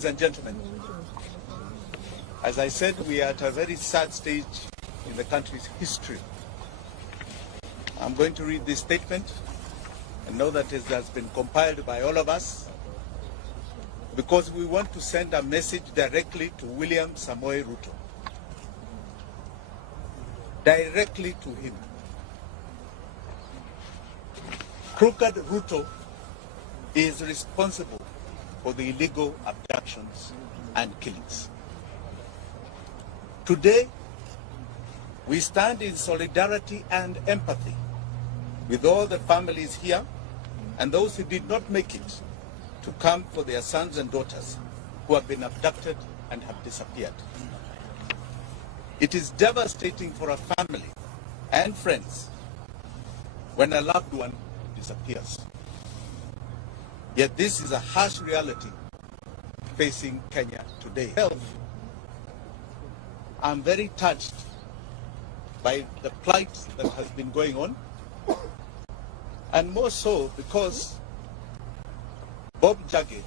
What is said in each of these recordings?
Ladies and gentlemen, as I said, we are at a very sad stage in the country's history. I'm going to read this statement and know that it has been compiled by all of us because we want to send a message directly to William Samoei Ruto. Directly to him. Crooked Ruto is responsible for the illegal abductions and killings. Today, we stand in solidarity and empathy with all the families here and those who did not make it to come for their sons and daughters who have been abducted and have disappeared. It is devastating for a family and friends when a loved one disappears. Yet this is a harsh reality facing Kenya today. I'm very touched by the plight that has been going on, and more so because Wanjigi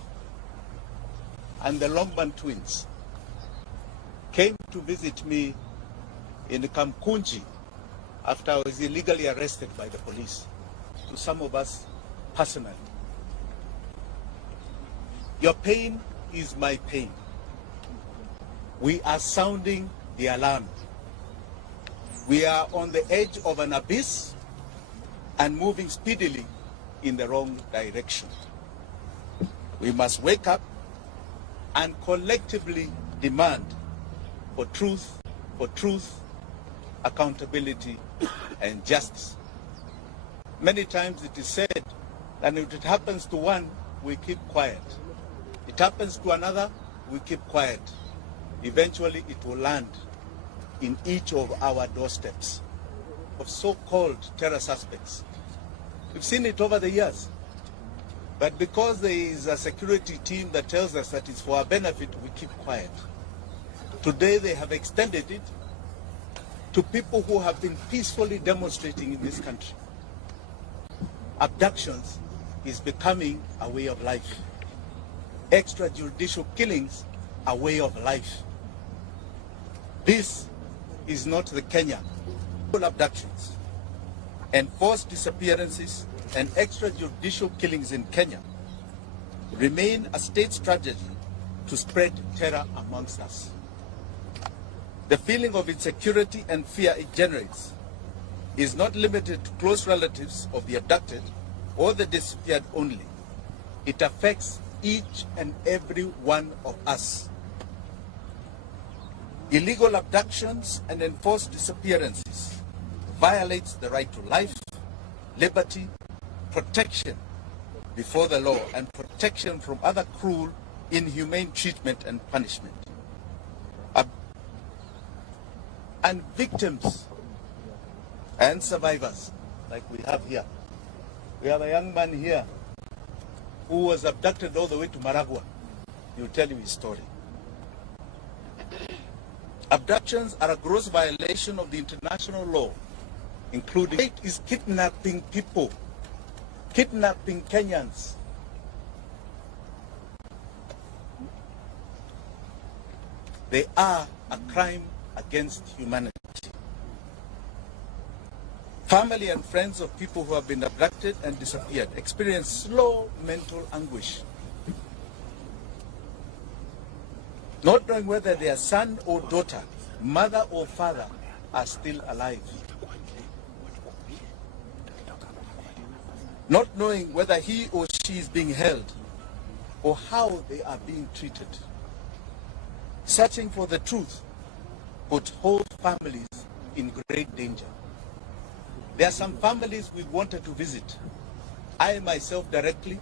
and the Longman twins came to visit me in Kamkunji after I was illegally arrested by the police, to some of us personally. Your pain is my pain. We are sounding the alarm. We are on the edge of an abyss and moving speedily in the wrong direction. We must wake up and collectively demand for truth, accountability, and justice. Many times it is said that if it happens to one, we keep quiet. It happens to another, we keep quiet. Eventually it will land in each of our doorsteps of so-called terror suspects. We've seen it over the years. But because there is a security team that tells us that it's for our benefit, we keep quiet. Today they have extended it to people who have been peacefully demonstrating in this country. Abductions is becoming a way of life. Extrajudicial killings a way of life. This is not the Kenya. Abductions, enforced disappearances, and extrajudicial killings in Kenya remain a state strategy to spread terror amongst us. The feeling of insecurity and fear it generates is not limited to close relatives of the abducted or the disappeared only. It affects each and every one of us. Illegal abductions and enforced disappearances violates the right to life, liberty, protection before the law, and protection from other cruel, inhumane treatment and punishment. And victims and survivors, like we have here. We have a young man here who was abducted all the way to Maragua. He'll tell you his story. Abductions are a gross violation of the international law, including it is kidnapping people, kidnapping Kenyans. They are a crime against humanity. Family and friends of people who have been abducted and disappeared experience slow mental anguish, not knowing whether their son or daughter, mother or father are still alive, not knowing whether he or she is being held or how they are being treated. Searching for the truth put whole families in great danger. There are some families we wanted to visit. I myself directly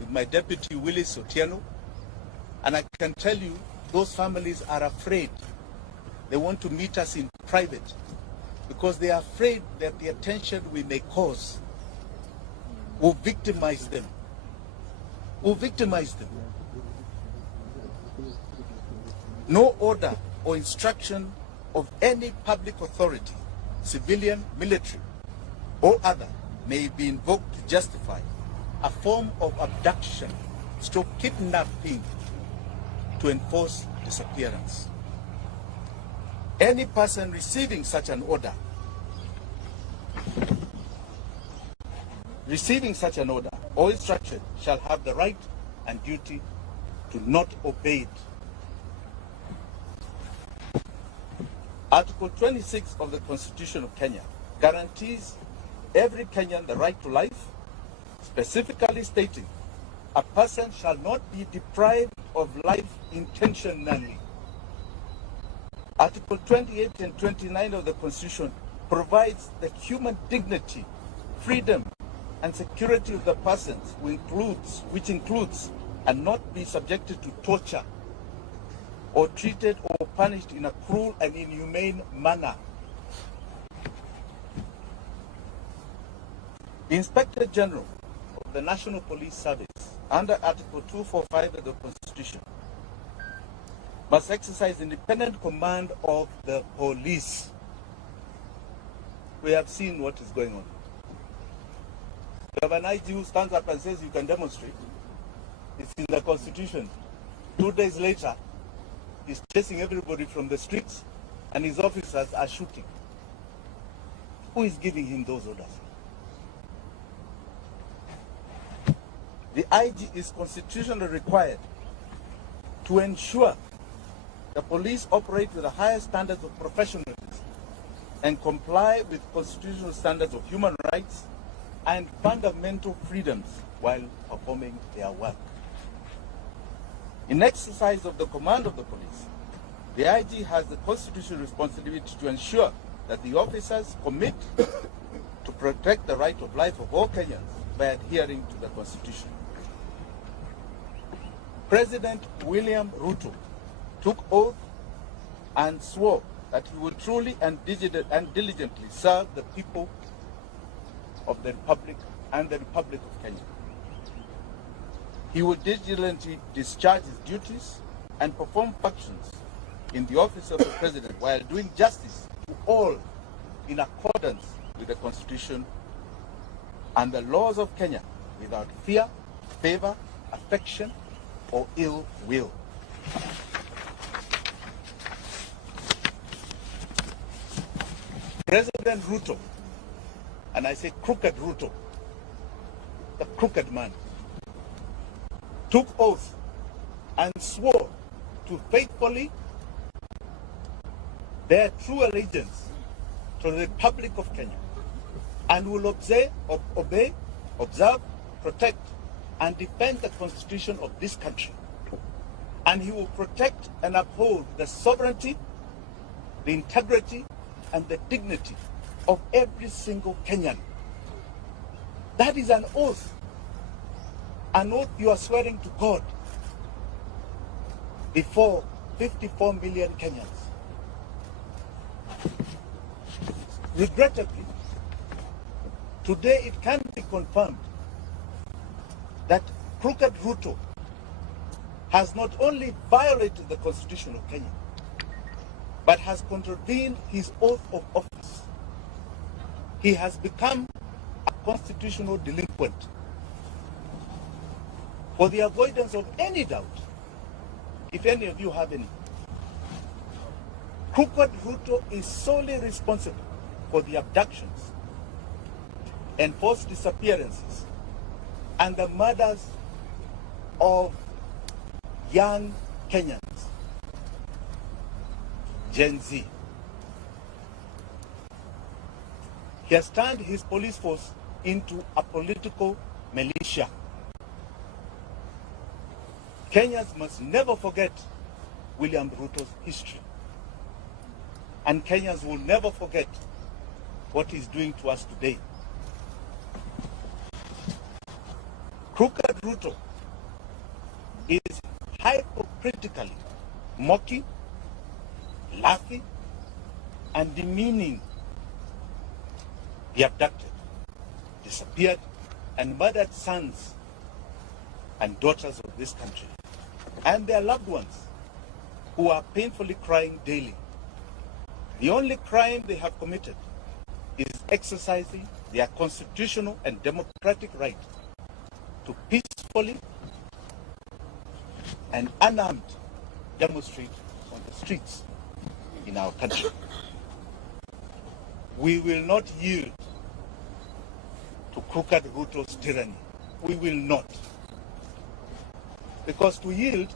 with my deputy Willis Otieno, and I can tell you those families are afraid. They want to meet us in private because they are afraid that the attention we may cause will victimize them. No order or instruction of any public authority, civilian, military, or other, may be invoked to justify a form of abduction, kidnapping to enforce disappearance. Any person receiving such an order or instruction shall have the right and duty to not obey it. Article 26 of the Constitution of Kenya guarantees every Kenyan the right to life, specifically stating a person shall not be deprived of life intentionally. Article 28 and 29 of the Constitution provides the human dignity, freedom, and security of the persons, which includes and not be subjected to torture or treated or punished in a cruel and inhumane manner. The Inspector General of the National Police Service, under Article 245 of the Constitution, must exercise independent command of the police. We have seen what is going on. You have an IG who stands up and says you can demonstrate. It's in the Constitution. 2 days later, he's chasing everybody from the streets and his officers are shooting. Who is giving him those orders? The IG is constitutionally required to ensure the police operate with the highest standards of professionalism and comply with constitutional standards of human rights and fundamental freedoms while performing their work. In exercise of the command of the police, the IG has the constitutional responsibility to ensure that the officers commit to protect the right of life of all Kenyans by adhering to the Constitution. President William Ruto took oath and swore that he would truly and diligently serve the people of the Republic and the Republic of Kenya. He would diligently discharge his duties and perform functions in the office of the President while doing justice to all in accordance with the Constitution and the laws of Kenya without fear, favor, affection, or ill will. President Ruto, and I say crooked Ruto, the crooked man, took oath and swore to faithfully bear true allegiance to the Republic of Kenya and will obey, observe, protect, and defend the Constitution of this country. And he will protect and uphold the sovereignty, the integrity, and the dignity of every single Kenyan. That is an oath you are swearing to God before 54 million Kenyans. Regrettably, today it can be confirmed that crooked Ruto has not only violated the Constitution of Kenya, but has contravened his oath of office. He has become a constitutional delinquent. For the avoidance of any doubt, if any of you have any, crooked Ruto is solely responsible for the abductions, enforced disappearances, and the murders of young Kenyans, Gen Z. He has turned his police force into a political militia. Kenyans must never forget William Ruto's history. And Kenyans will never forget what he's doing to us today. Crooked Ruto is hypocritically mocking, laughing, and demeaning the abducted, disappeared, and murdered sons and daughters of this country, and their loved ones who are painfully crying daily. The only crime they have committed is exercising their constitutional and democratic right to peacefully and unarmed demonstrate on the streets in our country. We will not yield to crooked Ruto's tyranny. We will not. Because to yield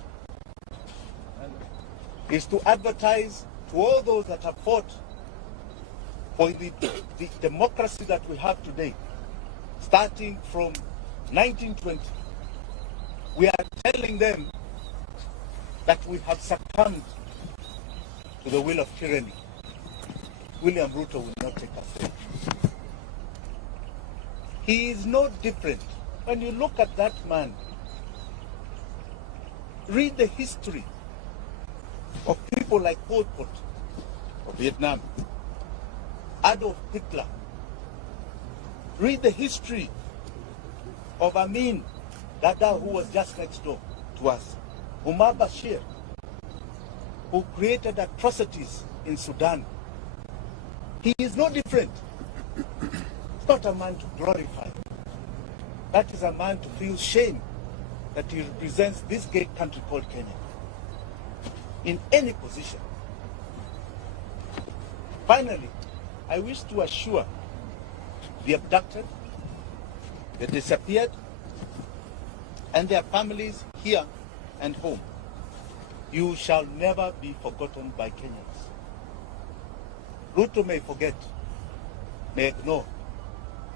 is to advertise to all those that have fought for the democracy that we have today, starting from 1920. We are telling them that we have succumbed to the will of tyranny. William Ruto will not take us there. He is no different. When you look at that man, read the history of people like Pol Pot of Vietnam, Adolf Hitler. Read the history of Amin Dada, who was just next door to us, Umar Bashir, who created atrocities in Sudan. He is no different. It's not a man to glorify. That is a man to feel shame that he represents this great country called Kenya in any position. Finally, I wish to assure the abducted, the disappeared, and their families here and home, you shall never be forgotten by Kenyans. Ruto may forget, may ignore,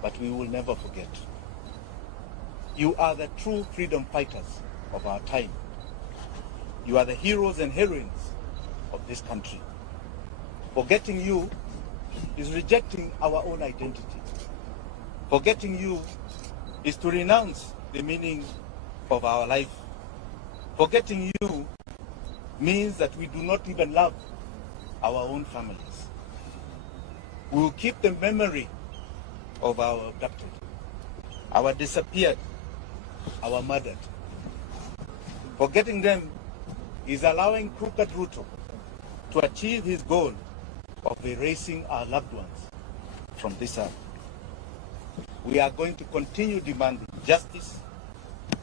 but we will never forget. You are the true freedom fighters of our time. You are the heroes and heroines of this country. Forgetting you is rejecting our own identity. Forgetting you is to renounce the meaning of our life. Forgetting you means that we do not even love our own families. We will keep the memory of our abducted, our disappeared, our murdered. Forgetting them is allowing crooked Ruto to achieve his goal of erasing our loved ones from this earth. We are going to continue demanding justice.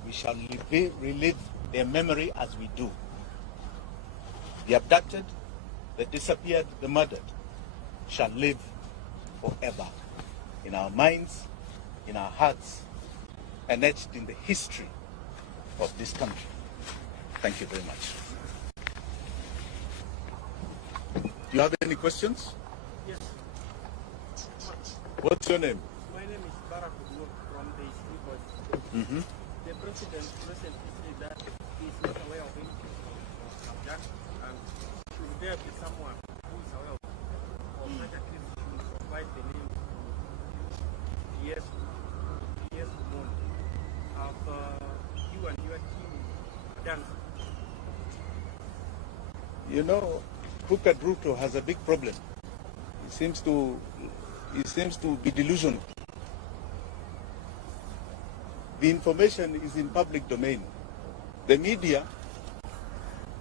We shall relive their memory as we do. The abducted, the disappeared, the murdered shall live forever in our minds, in our hearts, and etched in the history of this country. Thank you very much. Do you have any questions? Yes. What's your name? My name is Barack from the Street Boys. The president recently said that he is not aware of any abduction, and should there be someone who is aware of such a case, should provide the name yes, Mondi. Have you and your team done? You know, crooked Ruto has a big problem. He seems to be delusional. The information is in public domain. The media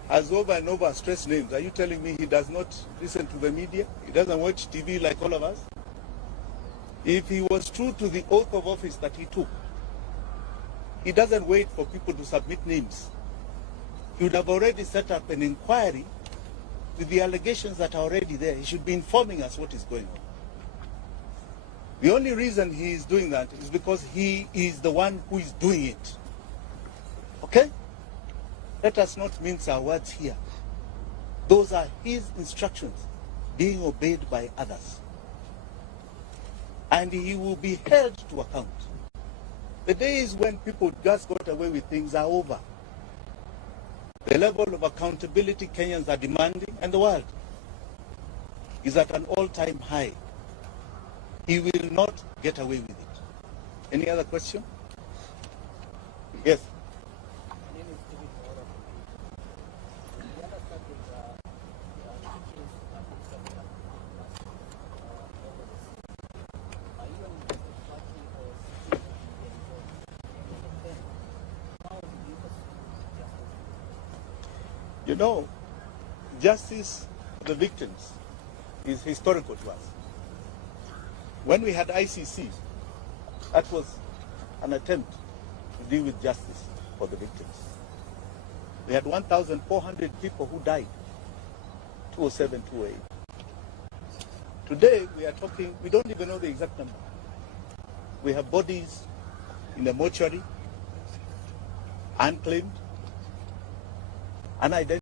has over and over stressed names. Are you telling me he does not listen to the media? He doesn't watch TV like all of us? If he was true to the oath of office that he took, he doesn't wait for people to submit names. He would have already set up an inquiry with the allegations that are already there. He should be informing us what is going on. The only reason he is doing that is because he is the one who is doing it. Okay? Let us not mince our words here. Those are his instructions being obeyed by others. And he will be held to account. The days when people just got away with things are over. The level of accountability Kenyans are demanding and the world is at an all-time high. He will not get away with it. Any other question? Yes. You know, justice for the victims is historical to us. When we had ICC, that was an attempt to deal with justice for the victims. We had 1,400 people who died, 2007, 2008. Today, we are talking, we don't even know the exact number. We have bodies in the mortuary, unclaimed, unidentified.